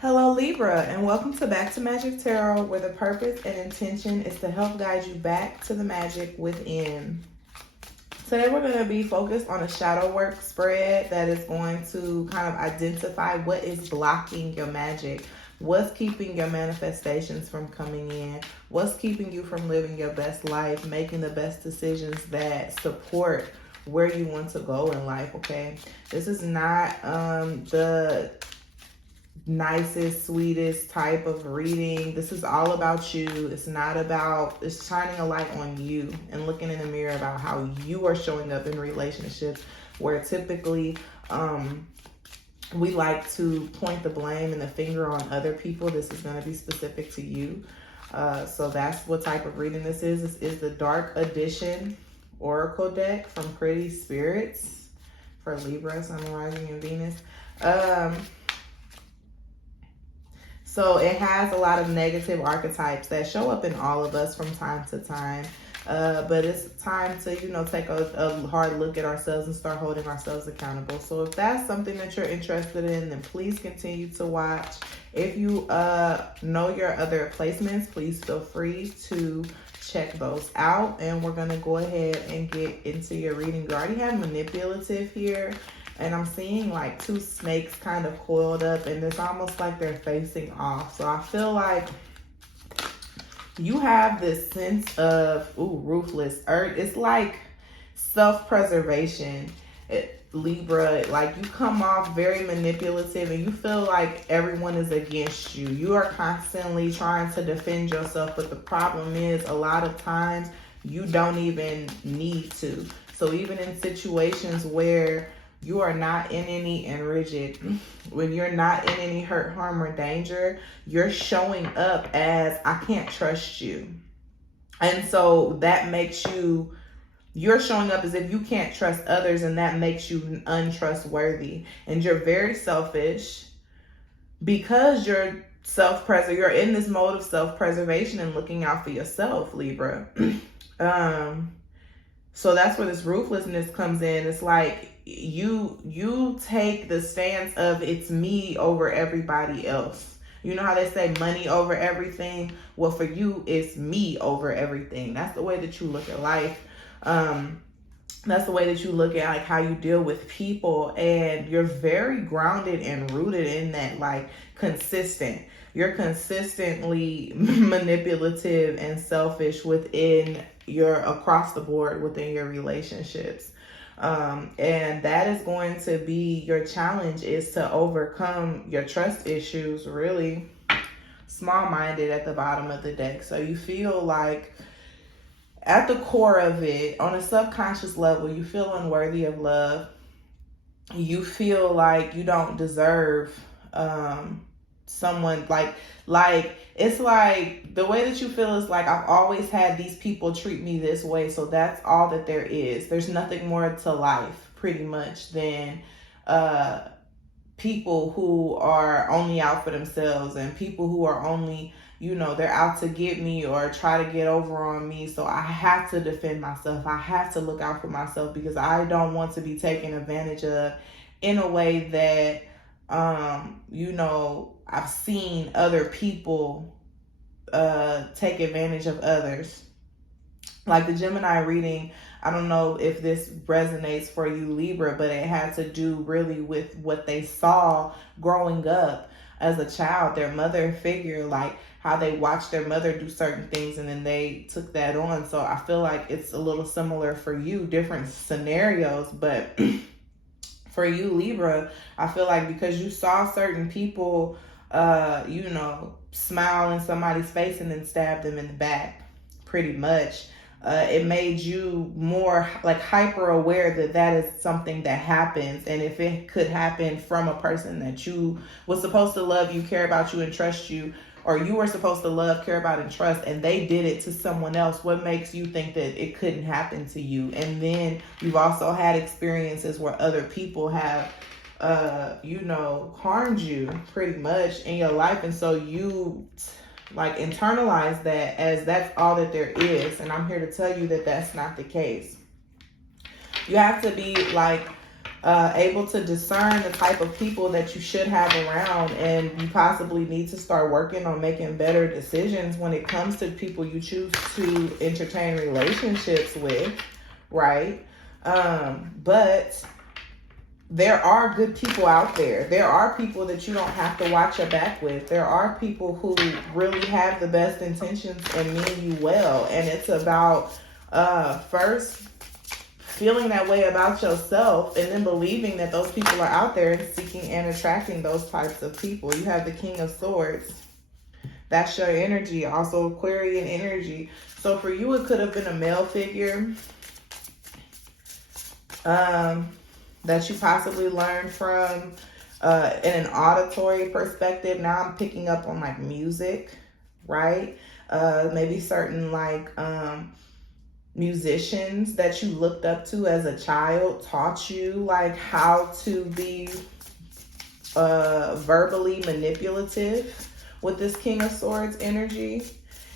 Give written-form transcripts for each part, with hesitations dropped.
Hello Libra, and welcome to Back to Magic Tarot, where the purpose and intention is to help guide you back to the magic within. Today we're going to be focused on a shadow work spread that is going to kind of identify what is blocking your magic, what's keeping your manifestations from coming in, what's keeping you from living your best life, making the best decisions that support where you want to go in life, okay? This is not the nicest, sweetest type of reading. This is all about you. It's not about, it's shining a light on you and looking in the mirror about how you are showing up in relationships where typically we like to point the blame and the finger on other people. This is going to be specific to you. So that's what type of reading this is. This is the Dark Edition Oracle deck from Pretty Spirits for Libra, Sun, Rising, and Venus. So it has a lot of negative archetypes that show up in all of us from time to time. But it's time to, take a hard look at ourselves and start holding ourselves accountable. So if that's something that you're interested in, then please continue to watch. If you know your other placements, please feel free to check those out. And we're going to go ahead and get into your reading. You already have manipulative here. And I'm seeing like two snakes kind of coiled up, and it's almost like they're facing off. So I feel like you have this sense of, ruthless earth. It's like self-preservation. Libra, like you come off very manipulative and you feel like everyone is against you. You are constantly trying to defend yourself, but the problem is a lot of times you don't even need to. So even in situations where you are not in any when you're not in any hurt, harm, or danger, you're showing up as, I can't trust you. And so that makes you're showing up as if you can't trust others, and that makes you untrustworthy. And you're very selfish because you're you're in this mode of self-preservation and looking out for yourself, Libra. So that's where this ruthlessness comes in. It's like you take the stance of it's me over everybody else. You know how they say money over everything? Well, for you, it's me over everything. That's the way that you look at life. That's the way that you look at like how you deal with people, and you're very grounded and rooted in that, like consistent. You're consistently manipulative and selfish within across the board within your relationships. And that is going to be your challenge, is to overcome your trust issues, really. Small-minded at the bottom of the deck. So you feel like at the core of it, on a subconscious level, you feel unworthy of love. You feel like you don't deserve someone like it's like the way that you feel is like, I've always had these people treat me this way, so that's all that there is. There's nothing more to life pretty much than people who are only out for themselves, and people who are only, they're out to get me or try to get over on me. So I have to defend myself. I have to look out for myself because I don't want to be taken advantage of in a way that I've seen other people take advantage of others. Like the Gemini reading, I don't know if this resonates for you, Libra, but it had to do really with what they saw growing up as a child, their mother figure, like how they watched their mother do certain things and then they took that on. So I feel like it's a little similar for you, different scenarios, but for you, Libra, I feel like because you saw certain people, smile in somebody's face and then stab them in the back, pretty much. It made you more like hyper aware that that is something that happens. And if it could happen from a person that you was supposed to love you, care about you, and trust you, or you were supposed to love, care about, and trust, and they did it to someone else, what makes you think that it couldn't happen to you? And then you've also had experiences where other people have harmed you pretty much in your life. And so you like internalize that as that's all that there is. And I'm here to tell you that that's not the case. You have to be like able to discern the type of people that you should have around, and you possibly need to start working on making better decisions when it comes to people you choose to entertain relationships with, right? But there are good people out there. There are people that you don't have to watch your back with. There are people who really have the best intentions and mean you well. And it's about first feeling that way about yourself, and then believing that those people are out there and seeking and attracting those types of people. You have the King of Swords. That's your energy. Also Aquarian energy. So for you, it could have been a male figure that you possibly learned from in an auditory perspective. Now I'm picking up on like music, right? Maybe certain like musicians that you looked up to as a child taught you like how to be verbally manipulative with this King of Swords energy,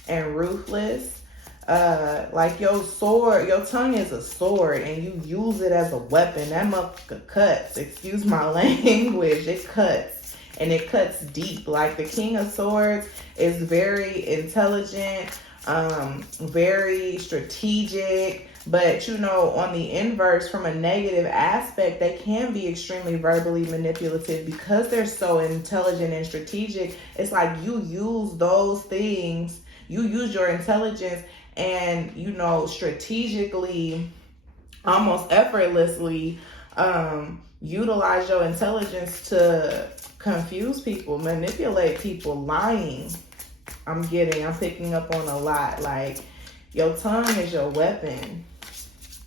and ruthless. Like your sword, your tongue is a sword, and you use it as a weapon. That motherfucker cuts. Excuse my language. It cuts, and it cuts deep. Like the King of Swords is very intelligent, very strategic, but you know, on the inverse, from a negative aspect, they can be extremely verbally manipulative because they're so intelligent and strategic. It's like you use those things, you use your intelligence and, you know, strategically, almost effortlessly, utilize your intelligence to confuse people, manipulate people, lying. I'm picking up on a lot. Like, your tongue is your weapon,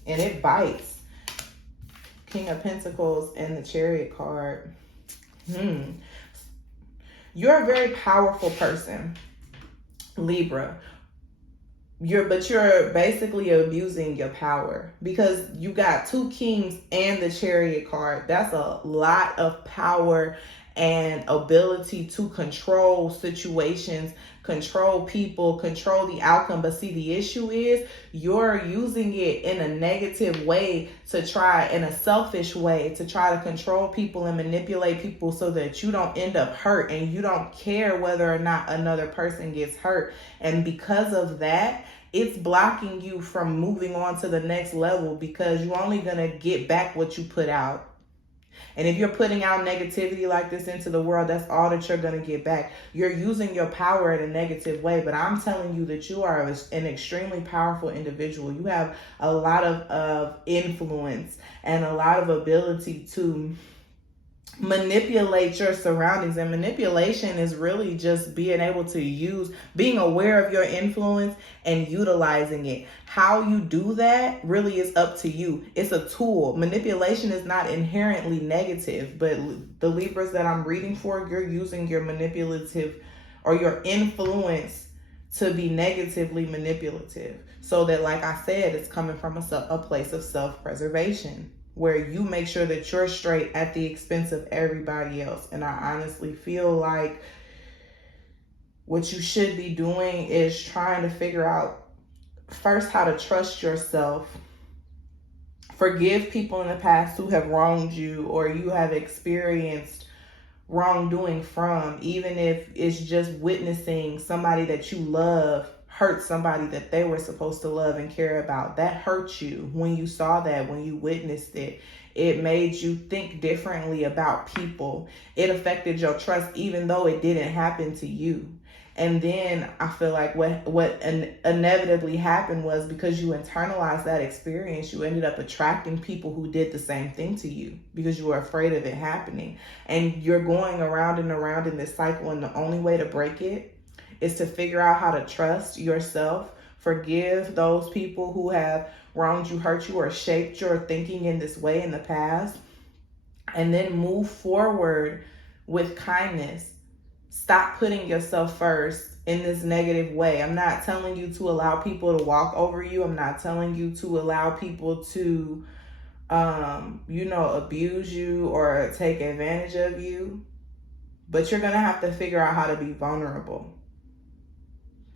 and it bites. King of Pentacles and the Chariot card. You're a very powerful person, Libra. You're basically abusing your power because you got two kings and the Chariot card. That's a lot of power and ability to control situations, control people, control the outcome. But see, the issue is you're using it in a negative way to try, in a selfish way, to try to control people and manipulate people so that you don't end up hurt, and you don't care whether or not another person gets hurt. And because of that, it's blocking you from moving on to the next level, because you're only going to get back what you put out. And if you're putting out negativity like this into the world, that's all that you're going to get back. You're using your power in a negative way, but I'm telling you that you are an extremely powerful individual. You have a lot of influence and a lot of ability to manipulate your surroundings. And manipulation is really just being able to being aware of your influence and utilizing it. How you do that really is up to you. It's a tool. Manipulation is not inherently negative, but the Libras that I'm reading for, you're using your manipulative or your influence to be negatively manipulative, so that, like I said, it's coming from a place of self-preservation, where you make sure that you're straight at the expense of everybody else. And I honestly feel like what you should be doing is trying to figure out first how to trust yourself, forgive people in the past who have wronged you or you have experienced wrongdoing from, even if it's just witnessing somebody that you love hurt somebody that they were supposed to love and care about. That hurt you when you saw that, when you witnessed it. It made you think differently about people. It affected your trust, even though it didn't happen to you. And then I feel like what inevitably happened was, because you internalized that experience, you ended up attracting people who did the same thing to you because you were afraid of it happening. And you're going around and around in this cycle, and the only way to break it is to figure out how to trust yourself, forgive those people who have wronged you, hurt you, or shaped your thinking in this way in the past, and then move forward with kindness. Stop putting yourself first in this negative way. I'm not telling you to allow people to walk over you. I'm not telling you to allow people to, abuse you or take advantage of you. But you're going to have to figure out how to be vulnerable.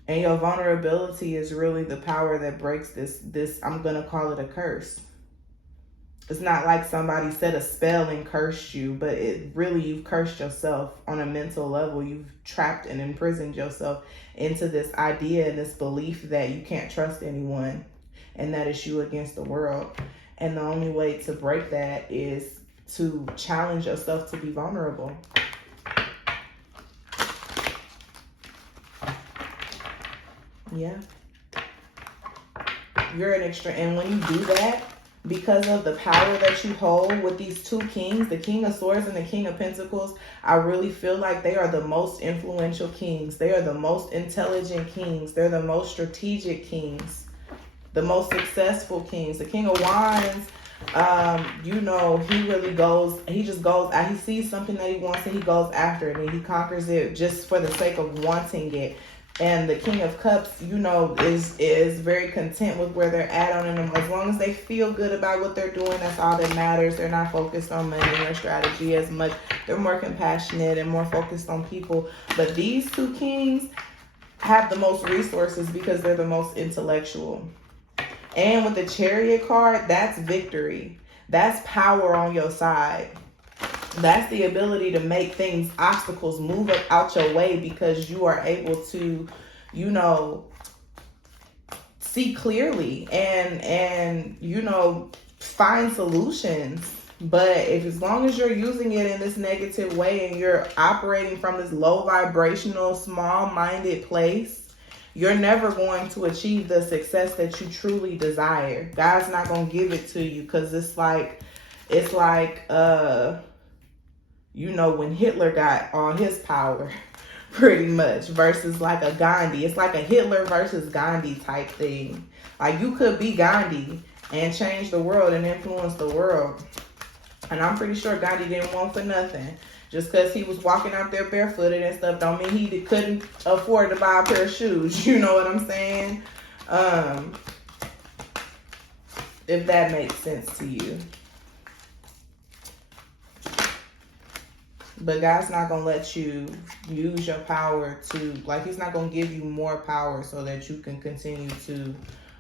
And your vulnerability is really the power that breaks this, I'm going to call it a curse. It's not like somebody set a spell and cursed you, but it really, you've cursed yourself on a mental level. You've trapped and imprisoned yourself into this idea and this belief that you can't trust anyone and that it's you against the world. And the only way to break that is to challenge yourself to be vulnerable. Yeah. You're an extra, and when you do that, because of the power that you hold with these two kings, the King of Swords and the King of Pentacles, I really feel like they are the most influential kings. They are the most intelligent kings. They're the most strategic kings, the most successful kings. The King of Wands, you know, he really goes, he just goes out. He sees something that he wants and he goes after it, and he conquers it just for the sake of wanting it. And the King of Cups, you know, is very content with where they're at on them. As long as they feel good about what they're doing, that's all that matters. They're not focused on money or strategy as much. They're more compassionate and more focused on people. But these two kings have the most resources because they're the most intellectual. And with the Chariot card, that's victory. That's power on your side. That's the ability to make things, obstacles, move up out your way because you are able to, you know, see clearly and you know, find solutions. But if, as long as you're using it in this negative way and you're operating from this low vibrational, small-minded place, you're never going to achieve the success that you truly desire. God's not going to give it to you because it's like, you know, when Hitler got all his power, pretty much, versus like a Gandhi. It's like a Hitler versus Gandhi type thing. Like, you could be Gandhi and change the world and influence the world. And I'm pretty sure Gandhi didn't want for nothing. Just because he was walking out there barefooted and stuff don't mean he couldn't afford to buy a pair of shoes. You know what I'm saying? If that makes sense to you. But God's not going to let you use your power to, like, he's not going to give you more power so that you can continue to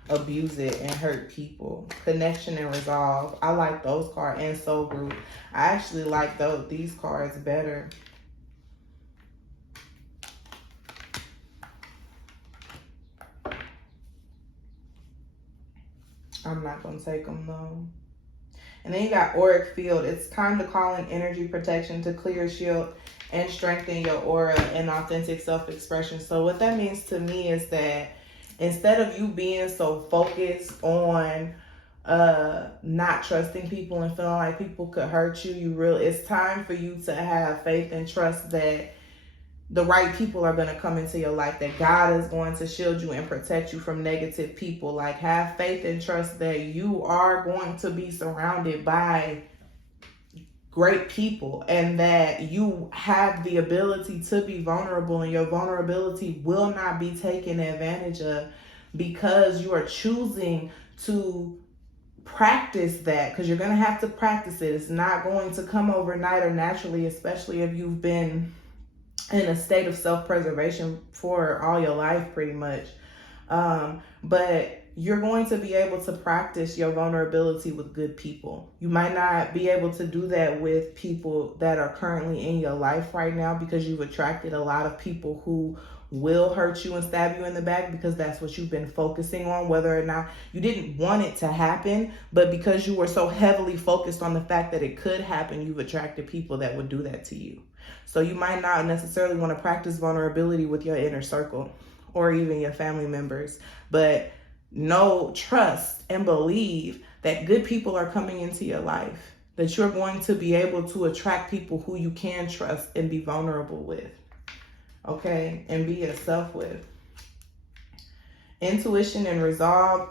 abuse it and hurt people. Connection and resolve. I like those cards, and Soul Group. I actually like these cards better. I'm not going to take them though. And then you got Auric Field. It's time to call in energy protection to clear, shield, and strengthen your aura and authentic self-expression. So what that means to me is that instead of you being so focused on not trusting people and feeling like people could hurt you, it's time for you to have faith and trust that the right people are going to come into your life, that God is going to shield you and protect you from negative people. Like, have faith and trust that you are going to be surrounded by great people and that you have the ability to be vulnerable, and your vulnerability will not be taken advantage of because you are choosing to practice that, because you're going to have to practice it. It's not going to come overnight or naturally, especially if you've been in a state of self-preservation for all your life, pretty much. But you're going to be able to practice your vulnerability with good people. You might not be able to do that with people that are currently in your life right now because you've attracted a lot of people who will hurt you and stab you in the back because that's what you've been focusing on, whether or not you didn't want it to happen, but because you were so heavily focused on the fact that it could happen, you've attracted people that would do that to you. So you might not necessarily want to practice vulnerability with your inner circle or even your family members, but know, trust, and believe that good people are coming into your life, that you're going to be able to attract people who you can trust and be vulnerable with, okay, and be yourself with. Intuition and resolve,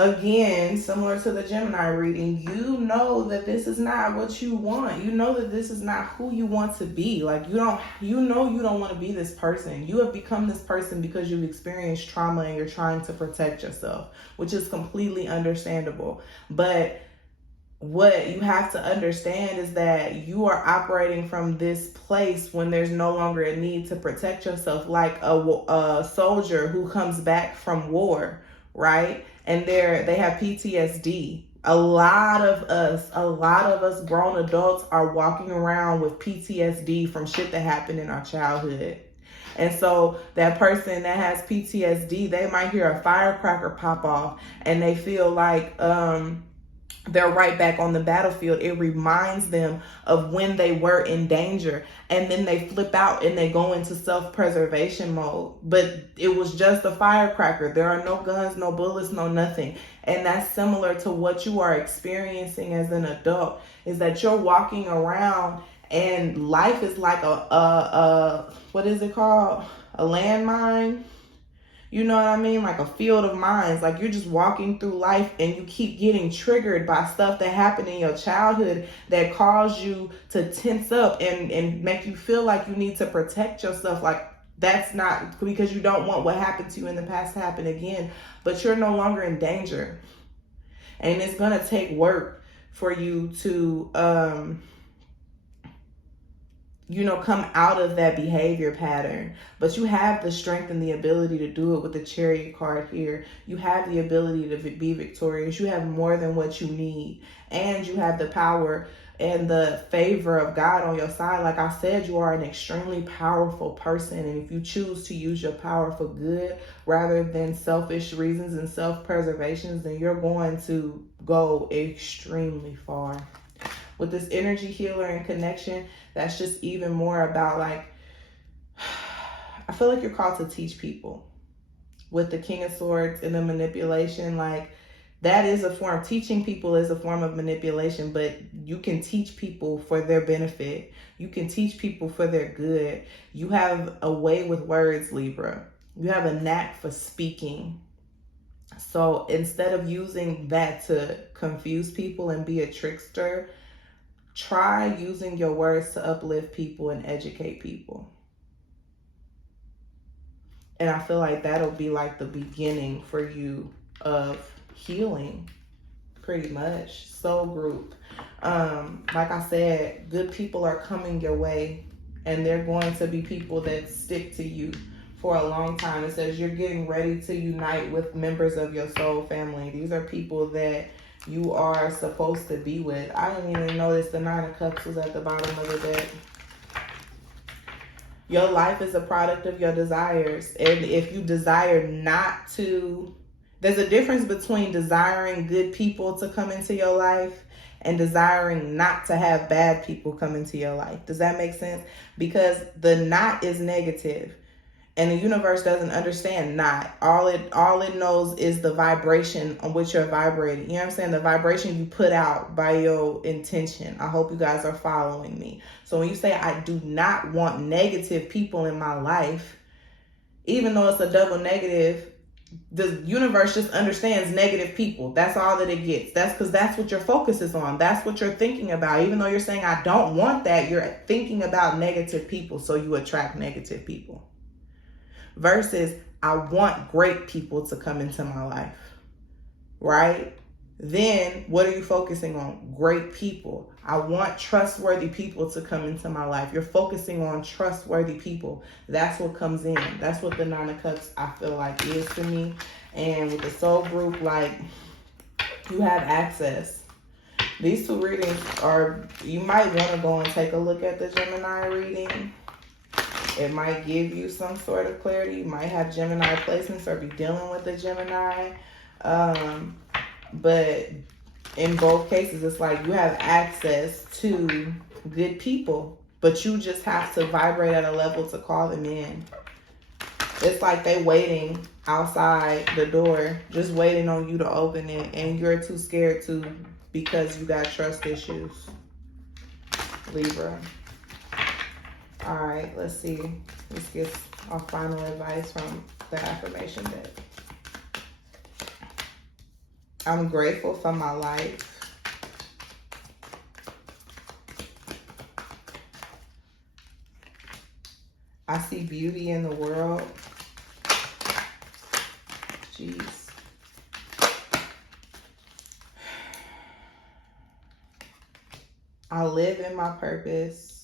again, similar to the Gemini reading, you know that this is not what you want. You know that this is not who you want to be. Like, you know you don't want to be this person. You have become this person because you've experienced trauma and you're trying to protect yourself, which is completely understandable. But what you have to understand is that you are operating from this place when there's no longer a need to protect yourself, like a soldier who comes back from war, right? And they have PTSD A lot of us grown adults are walking around with PTSD from shit that happened in our childhood. And so that person that has PTSD, they might hear a firecracker pop off and they feel like they're right back on the battlefield. It reminds them of when they were in danger, and then they flip out and they go into self-preservation mode. But it was just a firecracker. There are no guns, no bullets, no nothing. And that's similar to what you are experiencing as an adult, is that you're walking around and life is like a what is it called? A landmine. You know what I mean? Like a field of mines. Like you're just walking through life and you keep getting triggered by stuff that happened in your childhood that caused you to tense up and make you feel like you need to protect yourself. Like that's not because you don't want what happened to you in the past to happen again, but you're no longer in danger. And it's going to take work for you to, come out of that behavior pattern. But you have the strength and the ability to do it with the Chariot card here. You have the ability to be victorious. You have more than what you need. And you have the power and the favor of God on your side. Like I said, you are an extremely powerful person. And if you choose to use your power for good rather than selfish reasons and self-preservations, then you're going to go extremely far. With this energy healer and connection, that's just even more about like, I feel like you're called to teach people. With the King of Swords and the manipulation, like that is a form. Teaching people is a form of manipulation, but you can teach people for their benefit. You can teach people for their good. You have a way with words, Libra. You have a knack for speaking. So instead of using that to confuse people and be a trickster, try using your words to uplift people and educate people. And I feel like that'll be like the beginning for you of healing, pretty much. Soul group. Like I said, good people are coming your way, and they're going to be people that stick to you for a long time. It says you're getting ready to unite with members of your soul family. These are people that you are supposed to be with. I didn't even notice the 9 of Cups was at the bottom of the deck. Your life is a product of your desires. And if you desire not to, there's a difference between desiring good people to come into your life and desiring not to have bad people come into your life. Does that make sense? Because the not is negative. And the universe doesn't understand not. All it knows is the vibration on which you're vibrating. You know what I'm saying? The vibration you put out by your intention. I hope you guys are following me. So when you say, I do not want negative people in my life, even though it's a double negative, the universe just understands negative people. That's all that it gets. That's because that's what your focus is on. That's what you're thinking about. Even though you're saying, I don't want that, you're thinking about negative people. So you attract negative people. Versus, I want great people to come into my life, right? Then what are you focusing on? Great people. I want trustworthy people to come into my life. You're focusing on trustworthy people. That's what comes in. That's what the 9 of Cups, I feel like, is to me. And with the soul group, like, you have access. These 2 readings are, you might want to go and take a look at the Gemini reading. It might give you some sort of clarity. You might have Gemini placements or be dealing with a Gemini. But in both cases, it's like you have access to good people, but you just have to vibrate at a level to call them in. It's like they waiting outside the door, just waiting on you to open it, and you're too scared to because you got trust issues, Libra. All right, let's see. Let's get our final advice from the affirmation deck. I'm grateful for my life. I see beauty in the world. Jeez. I live in my purpose.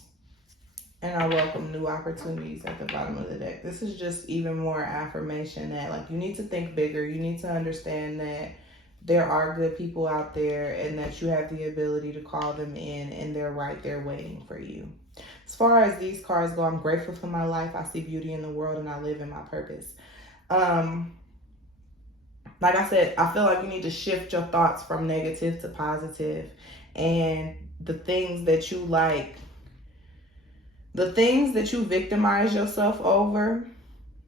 And I welcome new opportunities at the bottom of the deck. This is just even more affirmation that, like, you need to think bigger. You need to understand that there are good people out there and that you have the ability to call them in and they're right there waiting for you. As far as these cards go, I'm grateful for my life. I see beauty in the world and I live in my purpose. Like I said, I feel like you need to shift your thoughts from negative to positive, and the things that you like, the things that you victimize yourself over,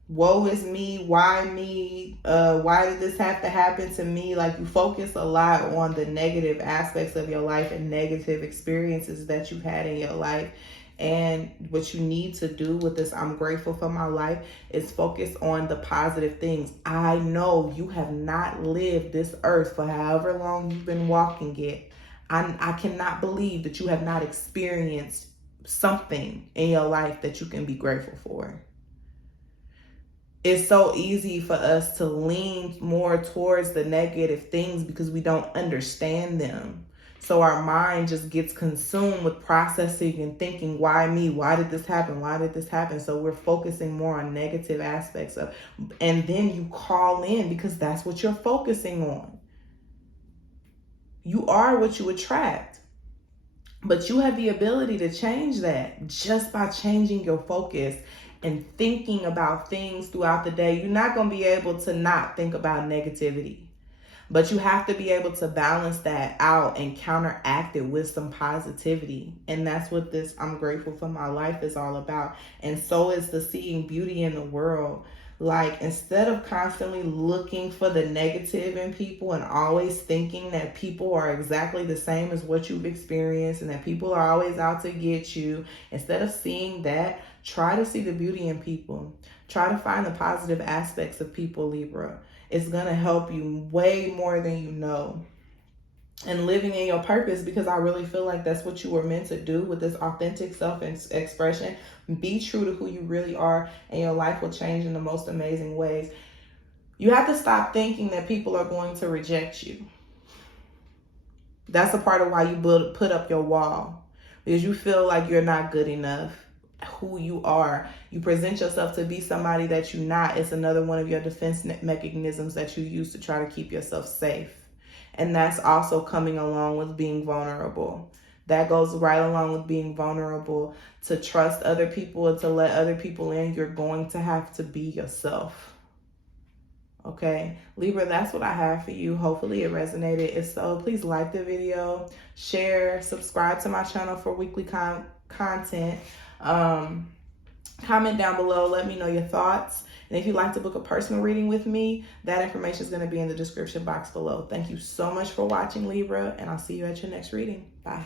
woe is me, why did this have to happen to me? Like, you focus a lot on the negative aspects of your life and negative experiences that you've had in your life. And what you need to do with this I'm grateful for my life is focus on the positive things. I know you have not lived this earth for however long you've been walking it. I cannot believe that you have not experienced something in your life that you can be grateful for. It's so easy for us to lean more towards the negative things because we don't understand them. So our mind just gets consumed with processing and thinking, why me? Why did this happen? Why did this happen? So we're focusing more on negative aspects of, and then you call in because that's what you're focusing on. You are what you attract. But you have the ability to change that just by changing your focus and thinking about things throughout the day. You're not going to be able to not think about negativity. But you have to be able to balance that out and counteract it with some positivity. And that's what this I'm grateful for my life is all about. And so is the seeing beauty in the world. Like, instead of constantly looking for the negative in people and always thinking that people are exactly the same as what you've experienced and that people are always out to get you, instead of seeing that, try to see the beauty in people. Try to find the positive aspects of people, Libra. It's going to help you way more than you know. And living in your purpose, because I really feel like that's what you were meant to do with this authentic self-expression. Be true to who you really are, and your life will change in the most amazing ways. You have to stop thinking that people are going to reject you. That's a part of why you put up your wall, because you feel like you're not good enough. Who you are, you present yourself to be somebody that you're not. It's another one of your defense mechanisms that you use to try to keep yourself safe. And that's also coming along with being vulnerable. That goes right along with being vulnerable. To trust other people and to let other people in, you're going to have to be yourself. Okay, Libra, that's what I have for you. Hopefully it resonated. If so, please like the video, share, subscribe to my channel for weekly content. Comment down below, let me know your thoughts, and if you'd like to book a personal reading with me, that information is going to be in the description box below. Thank you so much for watching, Libra, and I'll see you at your next reading. Bye.